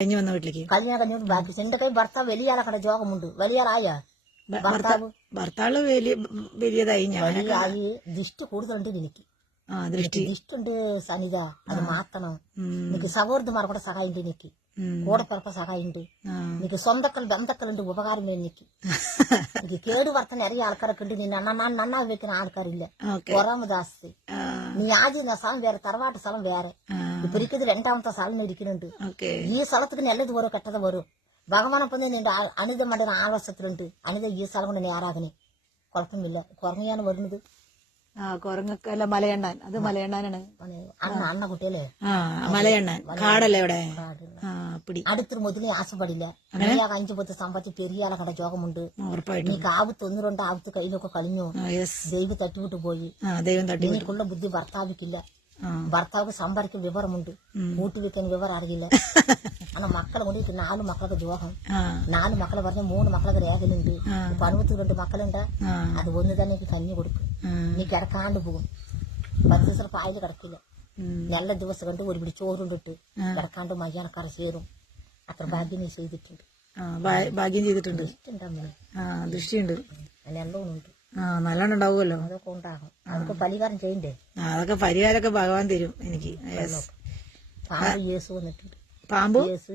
കഴിഞ്ഞു വന്ന വീട്ടിലേക്ക് കല്യാണം കഴിഞ്ഞു ബാക്കി എന്റെ കൈ ഭർത്താവ് വലിയ ആളെ കട രോഗമുണ്ട് വലിയ ആളായ ഭർത്താവ് വലിയതായി വലിയായി ദിഷ്ടി കൂടുതലുണ്ട് എനിക്ക് ദിഷ്ടുണ്ട് സനിത അത് മാത്തണം എനിക്ക് സഹോദരന്മാർ കൂടെ സഹായം ഉണ്ട് എനിക്ക് കൂടെ പിറപ്പ സഹായം ഉണ്ട് എനിക്ക് സ്വന്തക്കൾ ബന്ധക്കളുണ്ട് ഉപകാരം എനിക്ക് എനിക്ക് കേട് വർത്തന അറിയ ആൾക്കാരൊക്കെ ഉണ്ട് നന്നാ വെക്കുന്ന ആൾക്കാരില്ല കുറവ് ജാസ്തി നീ ആദ്യം സ്ഥലം വേറെ തറവാട്ട് സ്ഥലം വേറെ ഇപ്പൊ ഇരിക്കുന്നത് രണ്ടാമത്തെ സ്ഥലം ഇരിക്കുന്നുണ്ട് ഈ സ്ഥലത്തേക്ക് നല്ലത് വരും കെട്ടത് വരും ഭഗവാനൊപ്പം നിന്റെ അനിത മണ്ടന ആവശ്യത്തിലുണ്ട് അനിത ഈ സ്ഥലം കൊണ്ട് നേരാകനെ കുഴപ്പമില്ല കുറഞ്ഞാണ് വരുന്നത് കൊറങ്ങക്കല്ല മലയണ്ണാൻ അത് മലയണ്ണാനാണ് അണ്ണ കുട്ടിയല്ലേ മലയണ്ണാൻ കാടല്ലേ ഇവിടെ അടുത്തൊരു മുതലേ ആശപ്പെടില്ല 5 10 സമ്പത്തി പെരിയാളെ കണ്ട രോഗമുണ്ട് നീക്ക് ആവത്ത് 1 2 ആവത്ത് കയ്യിലൊക്കെ കളിഞ്ഞു ദൈവം തട്ടിവിട്ട് പോയി എനിക്കുള്ള ബുദ്ധി ഭർത്താവിക്കില്ല ഭർത്താവ് സമ്പാദിക്കുന്ന വിവരമുണ്ട് കൂട്ടുവെക്കാൻ വിവരം അറിയില്ല അന്ന മക്കളെ കൊണ്ടിട്ട് 4 മക്കൾക്ക് ദ്രോഹം 4 മക്കളെ പറഞ്ഞ 3 മക്കളൊക്കെ രേഖലുണ്ട് ഇപ്പൊ 62 മക്കളുണ്ട് അത് ഒന്ന് തന്നെ എനിക്ക് കഞ്ഞി കൊടുക്കും നീ കിടക്കാണ്ട് പോകും 10 ദിവസം പായല് കിടക്കില്ല നല്ല ദിവസം കണ്ട് ഒരു പിടി ചോറുണ്ടിട്ട് കിടക്കാണ്ട് മയ്യാനക്കാർ ചേരും അത്ര ഭാഗ്യം നീ ചെയ്തിട്ടുണ്ട് ഭാഗ്യം ചെയ്തിട്ടുണ്ട് ദൃഷ്ടിയുണ്ട് എല്ലാം ഉണ്ട് നല്ലോണം ഉണ്ടാവുമല്ലോ അതൊക്കെ ഉണ്ടാകും അതൊക്കെ പരിഹാരം ചെയ്യണ്ടേ അതൊക്കെ പരിഹാരമൊക്കെ ഭഗവാൻ തരും എനിക്ക് പാമ്പ് യേശു വന്നിട്ടുണ്ട് പാമ്പ് യേശു